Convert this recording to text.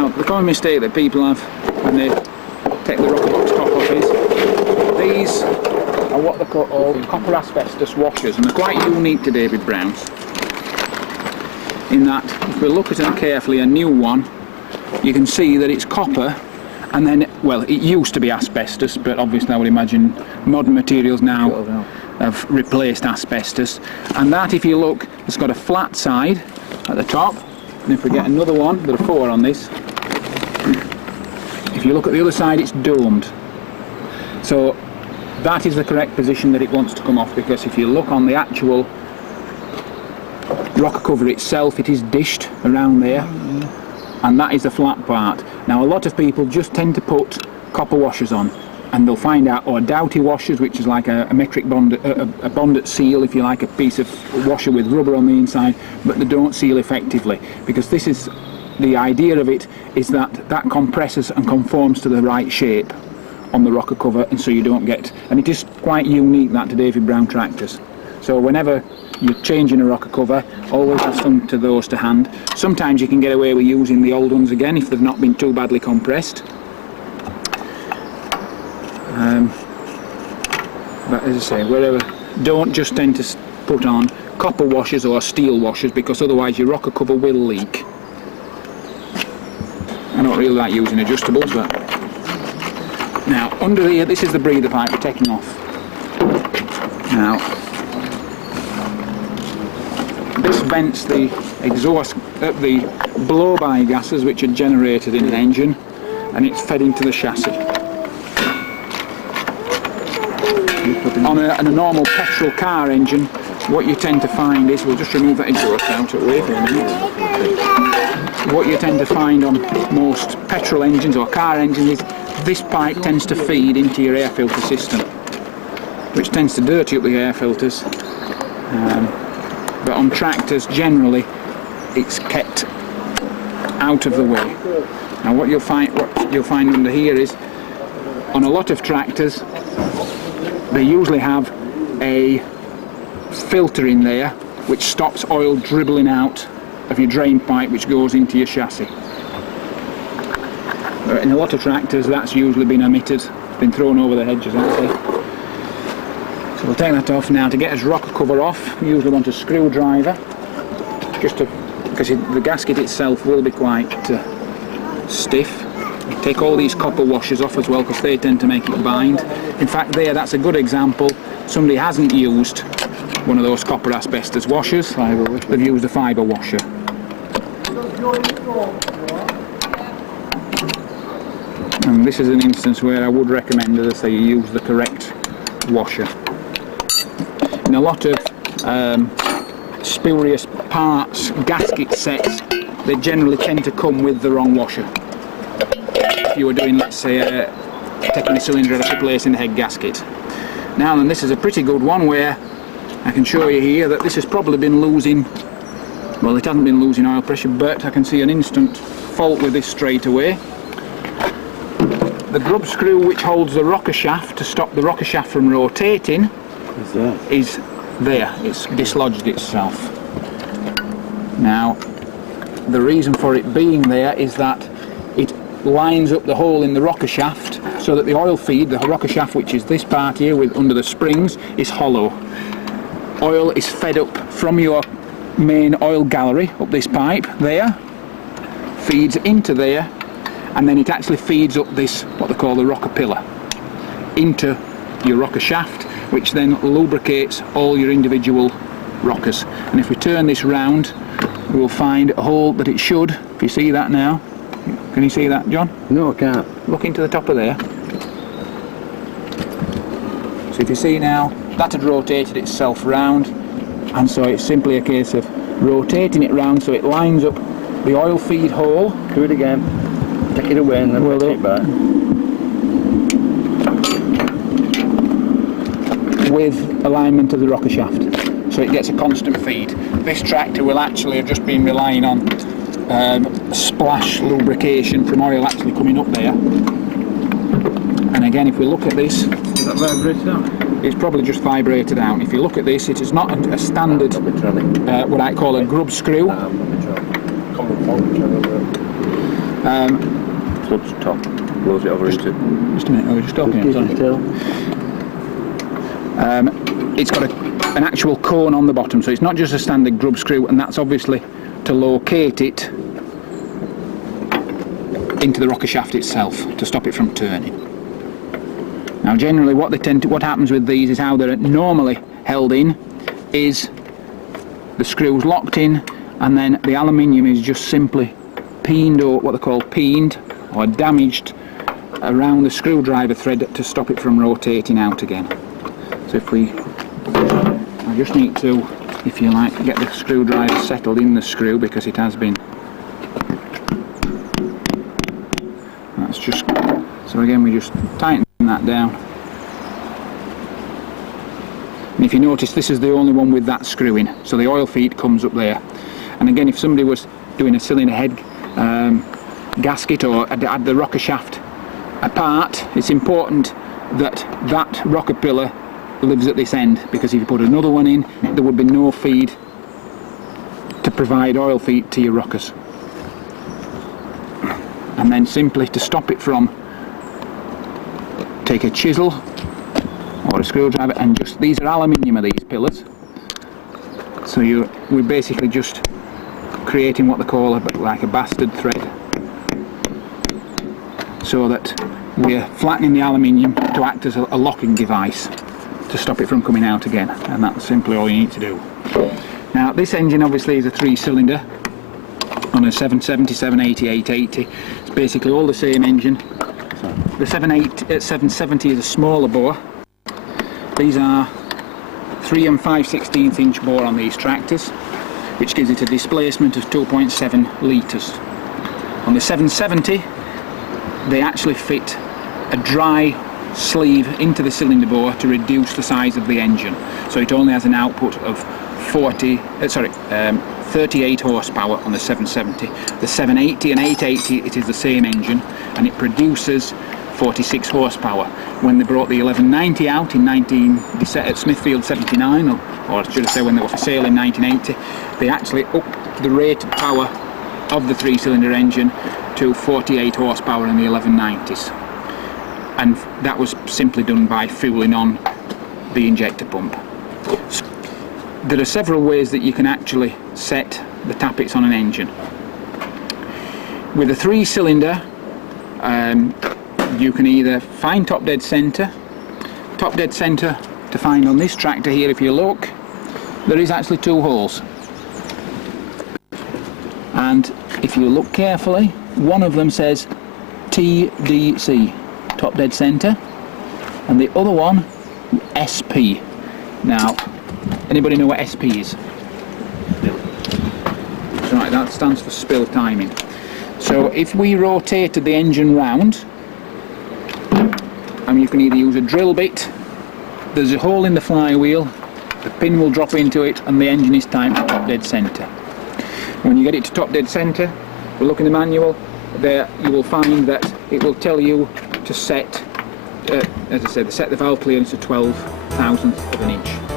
Now, the common mistake that people have when they take the rocker box top off is these are what they call copper asbestos washers, and they're quite unique to David Brown's. In that, if we look at them carefully, a new one, you can see that it's copper, and then, well, it used to be asbestos, but obviously I would imagine modern materials now have replaced asbestos. And that, if you look, it's got a flat side at the top, and if we get another one, there are 4 on this, if you look at the other side, it's domed. So that is the correct position that it wants to come off, because if you look on the actual rocker cover itself, it is dished around there, and that is the flat part. Now, a lot of people just tend to put copper washers on, and they'll find out, or Doughty washers, which is like a metric bond, a bonded seal, if you like, a piece of washer with rubber on the inside, but they don't seal effectively, because this is the idea of it, is that compresses and conforms to the right shape on the rocker cover, and so you don't get, and it is quite unique, that, to David Brown tractors. So whenever you're changing a rocker cover, always have some to those to hand. Sometimes you can get away with using the old ones again if they've not been too badly compressed. But as I say, wherever, don't just tend to put on copper washers or steel washers, because otherwise your rocker cover will leak. I don't really like using adjustables, but now under here, this is the breather pipe we're taking off. Now, this vents the exhaust, the blow-by gases which are generated in an engine, and it's fed into the chassis. On a normal petrol car engine, what you tend to find is, we'll just remove that exhaust out away for a minute. What you tend to find on most petrol engines or car engines is this pipe tends to feed into your air filter system, which tends to dirty up the air filters. But on tractors, generally, it's kept out of the way. Now, what you'll find under here is, on a lot of tractors, they usually have a filter in there which stops oil dribbling out of your drain pipe, which goes into your chassis. But in a lot of tractors, that's usually been omitted, been thrown over the hedges, actually. So we'll take that off now. To get his rocker cover off, you usually want a screwdriver, just to, because the gasket itself will be quite stiff. Take all these copper washers off as well, because they tend to make it bind. In fact, that's a good example. Somebody hasn't used one of those copper asbestos washers. They've used a fibre washer. And this is an instance where I would recommend, as I say, you use the correct washer. In a lot of spurious parts, gasket sets, they generally tend to come with the wrong washer. If you were doing, let's say, taking a cylinder out of place in the head gasket. Now then, this is a pretty good one where I can show you here that this has probably been losing, well, it hasn't been losing oil pressure, but I can see an instant fault with this straight away. The grub screw which holds the rocker shaft to stop the rocker shaft from rotating is there. It's dislodged itself. Now, the reason for it being there is that it lines up the hole in the rocker shaft so that the oil feed, the rocker shaft, which is this part here with under the springs, is hollow. Oil is fed up from your main oil gallery up this pipe there, feeds into there, and then it actually feeds up this, what they call the rocker pillar, into your rocker shaft, which then lubricates all your individual rockers. And if we turn this round, we'll find a hole that it should, if you see that now. Can you see that, John? No, I can't. Look into the top of there. So if you see now, that had rotated itself round, and so it's simply a case of rotating it round so it lines up the oil feed hole. Do it again. Take it away and then we'll take it back. With alignment of the rocker shaft, so it gets a constant feed. This tractor will actually have just been relying on splash lubrication from oil actually coming up there. And again, if we look at this, is that vibrated out? It's probably just vibrated out. If you look at this, it is not a standard, what I call a grub screw. Club's top, blows it over into. Just a minute, I was just talking. Sorry. It's got an actual cone on the bottom, so it's not just a standard grub screw, and that's obviously to locate it into the rocker shaft itself to stop it from turning. Now generally what happens with these is how they're normally held in is the screw's locked in, and then the aluminium is just simply peened, or what they call peened or damaged around the screwdriver thread to stop it from rotating out again. So if I just need to, if you like, get the screwdriver settled in the screw, because it has been, that's just, so again we just tighten that down. And if you notice, this is the only one with that screw in, so the oil feed comes up there. And again, if somebody was doing a cylinder head gasket or had the rocker shaft apart, it's important that that rocker pillar lives at this end, because if you put another one in, there would be no feed to provide oil feed to your rockers. And then simply to stop it from, take a chisel or a screwdriver and just, these are aluminium of these pillars, so we're basically just creating what they call like a bastard thread, so that we're flattening the aluminium to act as a locking device to stop it from coming out again, and that's simply all you need to do. Now this engine obviously is a 3-cylinder on a 770, 780, 880. It's basically all the same engine. The 770 is a smaller bore. These are 3 5/16 inch bore on these tractors, which gives it a displacement of 2.7 litres. On the 770 they actually fit a dry sleeve into the cylinder bore to reduce the size of the engine, so it only has an output of 38 horsepower on the 770. The 780 and 880, it is the same engine, and it produces 46 horsepower. When they brought the 1190 out in at Smithfield 79, or should I say when they were for sale in 1980, they actually upped the rated power of the 3-cylinder engine to 48 horsepower in the 1190s. And that was simply done by fueling on the injector pump. So there are several ways that you can actually set the tappets on an engine. With a 3-cylinder, you can either find top dead centre to find on this tractor here. If you look, there is actually 2 holes, and if you look carefully, one of them says TDC, top dead centre, and the other one SP. Now, anybody know what SP is? Right, that stands for spill timing. So if we rotated the engine round, and you can either use a drill bit, there's a hole in the flywheel, the pin will drop into it, and the engine is timed to top dead centre. When you get it to top dead centre, we'll look in the manual, there you will find that it will tell you to set, as I said, set the valve clearance to 12 thousandths of an inch.